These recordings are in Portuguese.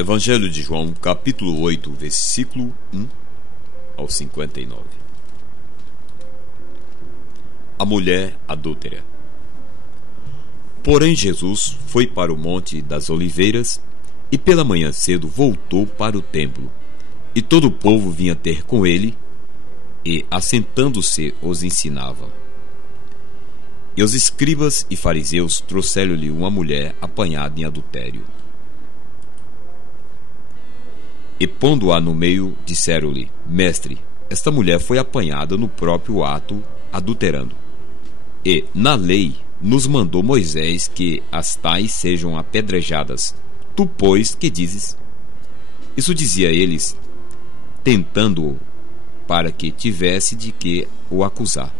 Evangelho de João, capítulo 8, versículo 1 ao 59. A mulher adúltera. Porém, Jesus foi para o Monte das Oliveiras e pela manhã cedo voltou para o templo. E todo o povo vinha ter com ele e, assentando-se, os ensinava. E os escribas e fariseus trouxeram-lhe uma mulher apanhada em adultério. E pondo-a no meio, disseram-lhe: Mestre, esta mulher foi apanhada no próprio ato, adulterando. E, na lei, nos mandou Moisés que as tais sejam apedrejadas. Tu, pois, que dizes? Isso dizia eles, tentando-o, para que tivesse de que o acusar.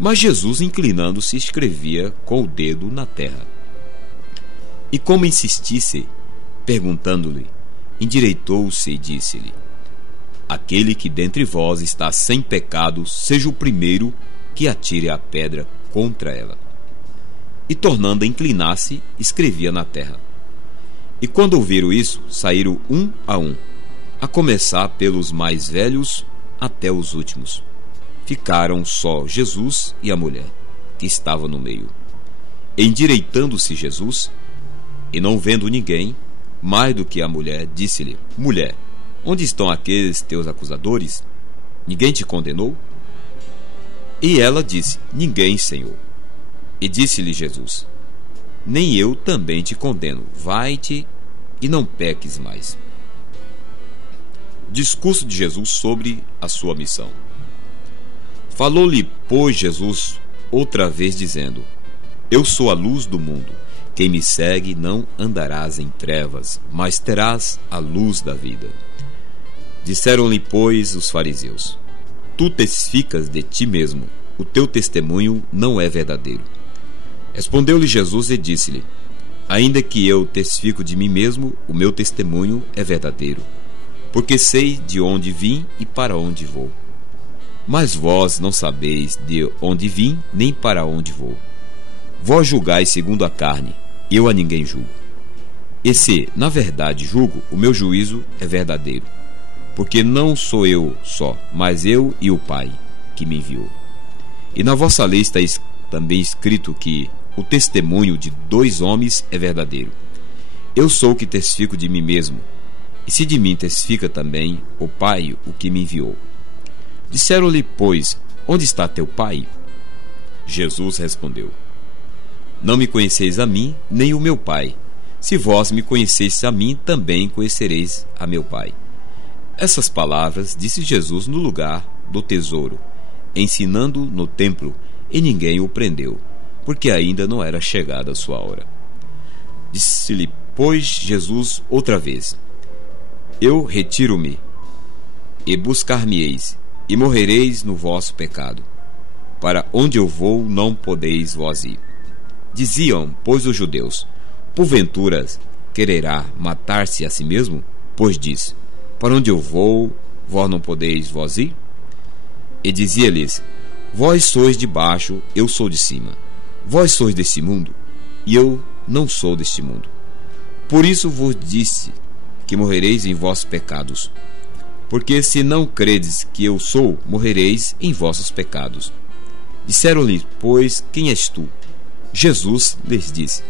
Mas Jesus, inclinando-se, escrevia com o dedo na terra. E como insistisse, perguntando-lhe, endireitou-se e disse-lhe: Aquele que dentre vós está sem pecado, seja o primeiro que atire a pedra contra ela. E tornando a inclinar-se, escrevia na terra. E quando ouviram isso, saíram um, a começar pelos mais velhos até os últimos. Ficaram só Jesus e a mulher, que estava no meio. Endireitando-se Jesus, e não vendo ninguém, mais do que a mulher, disse-lhe: Mulher, onde estão aqueles teus acusadores? Ninguém te condenou? E ela disse: Ninguém, Senhor. E disse-lhe Jesus: Nem eu também te condeno. Vai-te e não peques mais. Discurso de Jesus sobre a sua missão. Falou-lhe, pois, Jesus outra vez, dizendo: Eu sou a luz do mundo. Quem me segue não andarás em trevas, mas terás a luz da vida. Disseram-lhe, pois, os fariseus: Tu testificas de ti mesmo, o teu testemunho não é verdadeiro. Respondeu-lhe Jesus e disse-lhe: Ainda que eu testifico de mim mesmo, o meu testemunho é verdadeiro, porque sei de onde vim e para onde vou. Mas vós não sabeis de onde vim, nem para onde vou. Vós julgais segundo a carne, eu a ninguém julgo. E se, na verdade, julgo, o meu juízo é verdadeiro, porque não sou eu só, mas eu e o Pai, que me enviou. E na vossa lei está também escrito que o testemunho de dois homens é verdadeiro. Eu sou o que testifico de mim mesmo, e se de mim testifica também o Pai, o que me enviou. Disseram-lhe, pois: Onde está teu Pai? Jesus respondeu: Não me conheceis a mim, nem o meu Pai. Se vós me conhecesseis a mim, também conhecereis a meu Pai. Essas palavras disse Jesus no lugar do tesouro, ensinando no templo, e ninguém o prendeu, porque ainda não era chegada a sua hora. Disse-lhe, pois, Jesus outra vez: Eu retiro-me, e buscar-me-eis, e morrereis no vosso pecado. Para onde eu vou, não podeis vós ir. Diziam, pois, os judeus: Porventura quererá matar-se a si mesmo? Pois diz: Para onde eu vou, vós não podeis vós ir? E dizia-lhes: Vós sois de baixo, eu sou de cima. Vós sois deste mundo, e eu não sou deste mundo. Por isso vos disse que morrereis em vossos pecados. Porque se não credes que eu sou, morrereis em vossos pecados. Disseram-lhe, pois, quem és tu? Jesus lhes disse: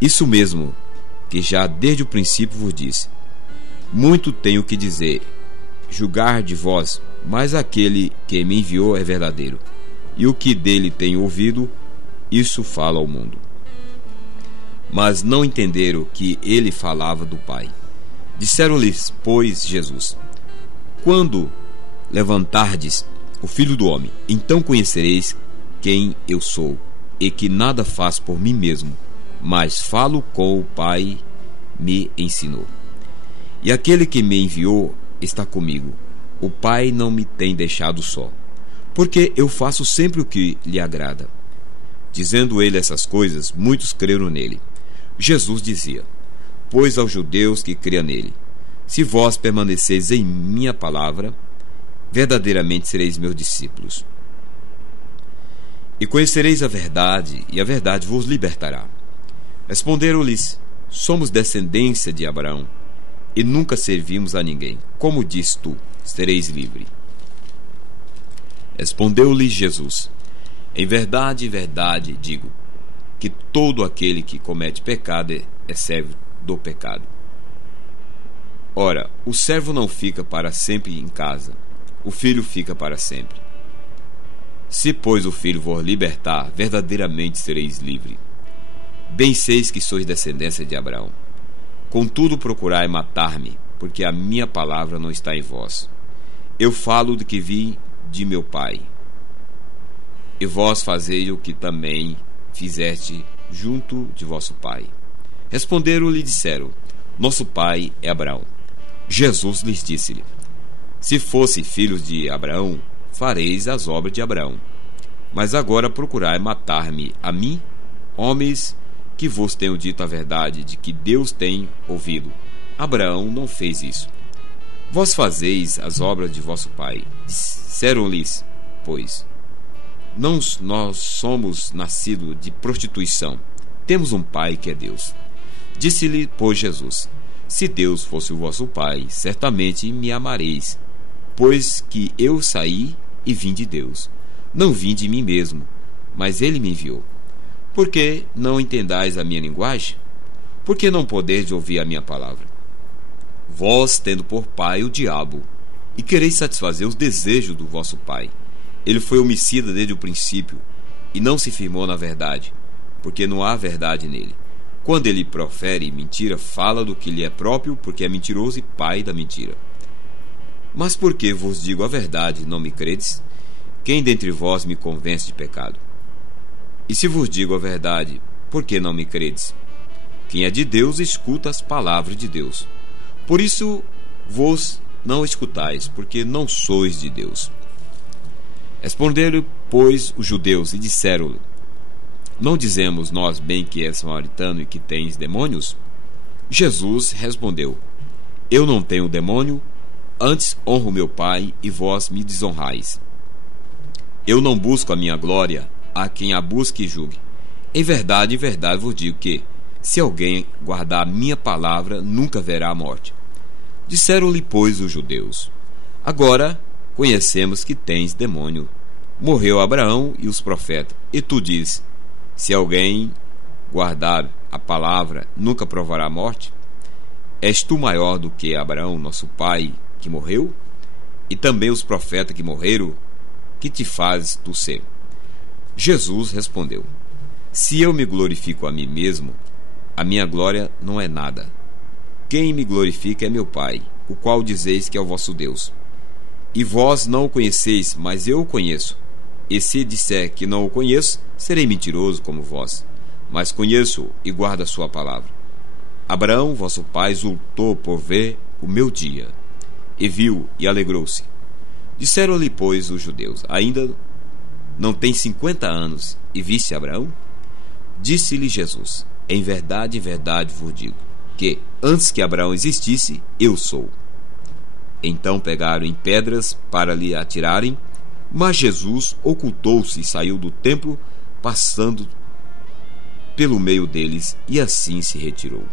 Isso mesmo que já desde o princípio vos disse. Muito tenho que dizer, julgar de vós, mas aquele que me enviou é verdadeiro, e o que dele tenho ouvido, isso fala ao mundo. Mas não entenderam que ele falava do Pai. Disseram-lhes, pois, Jesus: Quando levantardes o Filho do Homem, então conhecereis quem eu sou, e que nada faço por mim mesmo, mas falo com o Pai me ensinou. E aquele que me enviou está comigo. O Pai não me tem deixado só, porque eu faço sempre o que lhe agrada. Dizendo ele essas coisas, muitos creram nele. Jesus dizia, pois aos judeus que criam nele: Se vós permaneceis em minha palavra, verdadeiramente sereis meus discípulos. E conhecereis a verdade, e a verdade vos libertará. Responderam-lhes: Somos descendência de Abraão, e nunca servimos a ninguém. Como diz tu, sereis livre. Respondeu-lhe Jesus: em verdade, verdade digo, que todo aquele que comete pecado é servo do pecado. Ora, o servo não fica para sempre em casa, o filho fica para sempre. Se, pois, o filho vos libertar, verdadeiramente sereis livre. Bem seis que sois descendência de Abraão. Contudo procurai matar-me, porque a minha palavra não está em vós. Eu falo do que vi de meu Pai, e vós fazei o que também fizeste junto de vosso pai. Responderam-lhe e disseram: nosso pai é Abraão. Jesus lhes disse-lhe: se fosse filhos de Abraão, fareis as obras de Abraão. Mas agora procurai matar-me a mim, homens que vos tenho dito a verdade de que Deus tem ouvido. Abraão não fez isso. Vós fazeis as obras de vosso pai. Disseram-lhes, pois: não, nós somos nascidos de prostituição. Temos um pai que é Deus. Disse-lhe, pois, Jesus: se Deus fosse o vosso pai, certamente me amareis, pois que eu saí e vim de Deus. Não vim de mim mesmo, mas ele me enviou. Por que não entendais a minha linguagem? Por que não podeis ouvir a minha palavra? Vós, tendo por pai o diabo, e quereis satisfazer os desejos do vosso pai. Ele foi homicida desde o princípio, e não se firmou na verdade, porque não há verdade nele. Quando ele profere mentira, fala do que lhe é próprio, porque é mentiroso e pai da mentira. Mas por que vos digo a verdade, não me credes? Quem dentre vós me convence de pecado? E se vos digo a verdade, por que não me credes? Quem é de Deus escuta as palavras de Deus. Por isso vos não escutais, porque não sois de Deus. Responderam, pois, os judeus e disseram-lhe: não dizemos nós bem que és samaritano e que tens demônios? Jesus respondeu: eu não tenho demônio, antes honro meu Pai e vós me desonrais. Eu não busco a minha glória, a quem a busque e julgue. Em verdade vos digo que, se alguém guardar a minha palavra, nunca verá a morte. Disseram-lhe, pois, os judeus: agora conhecemos que tens demônio. Morreu Abraão e os profetas, e tu dizes: se alguém guardar a palavra, nunca provará a morte? És tu maior do que Abraão, nosso pai, que morreu? E também os profetas que morreram? Que te fazes tu ser? Jesus respondeu: se eu me glorifico a mim mesmo, a minha glória não é nada. Quem me glorifica é meu Pai, o qual dizeis que é o vosso Deus. E vós não o conheceis, mas eu o conheço. E se disser que não o conheço, serei mentiroso como vós. Mas conheço-o e guardo a sua palavra. Abraão, vosso pai, exultou por ver o meu dia, e viu e alegrou-se. Disseram-lhe, pois, os judeus: ainda não tens 50 anos e viste Abraão? Disse-lhe Jesus: em verdade vos digo, que antes que Abraão existisse, eu sou. Então pegaram em pedras para lhe atirarem, mas Jesus ocultou-se e saiu do templo, passando pelo meio deles, e assim se retirou.